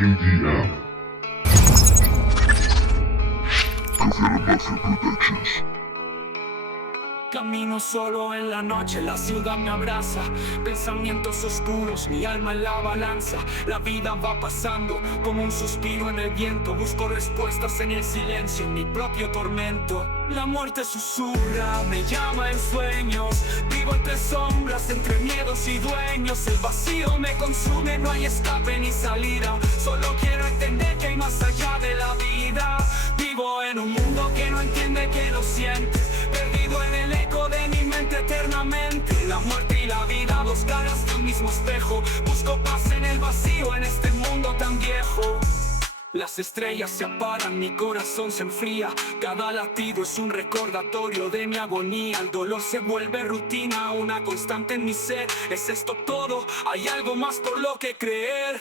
TDM. Productions. Camino solo en la noche, la ciudad me abraza. Pensamientos oscuros, mi alma en la balanza. La vida va pasando como un suspiro en el viento. Busco respuestas en el silencio, en mi propio tormento. La muerte susurra, me llama en sueños. Vivo entre sombras, entre miedos y dueños. El vacío me consume, no hay escape ni salida. Solo quiero entender que hay más allá de la vida. Vivo en un mundo que no entiende, que lo siente. Perdido en el eco de mi mente eternamente. La muerte y la vida, dos caras de un mismo espejo. Busco paz en el vacío, en este mundo tan viejo. Las estrellas se apagan, mi corazón se enfría. Cada latido es un recordatorio de mi agonía. El dolor se vuelve rutina, una constante en mi ser. ¿Es esto todo? ¿Hay algo más por lo que creer?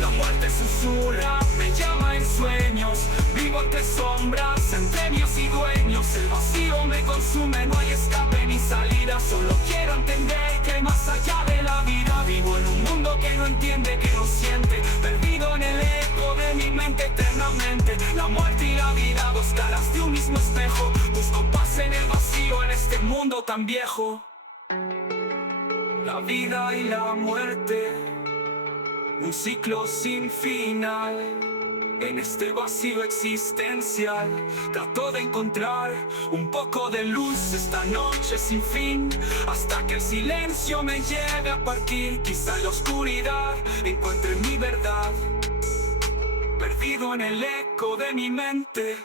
La muerte susurra, me llama en sueños. Vivo entre sombras, entre míos y dueños. El vacío me consume, no hay escape ni salida. Solo quiero entender que hay más allá de la vida. Vivo en un mundo que no entiende, que no siente. Perdido en el eco de mi mente eternamente. La muerte y la vida, dos caras de un mismo espejo. Busco paz en el vacío, en este mundo tan viejo. La vida y la muerte, un ciclo sin final. En este vacío existencial trato de encontrar un poco de luz esta noche sin fin, hasta que el silencio me lleve a partir. Quizá en la oscuridad encuentre mi verdad, perdido en el eco de mi mente.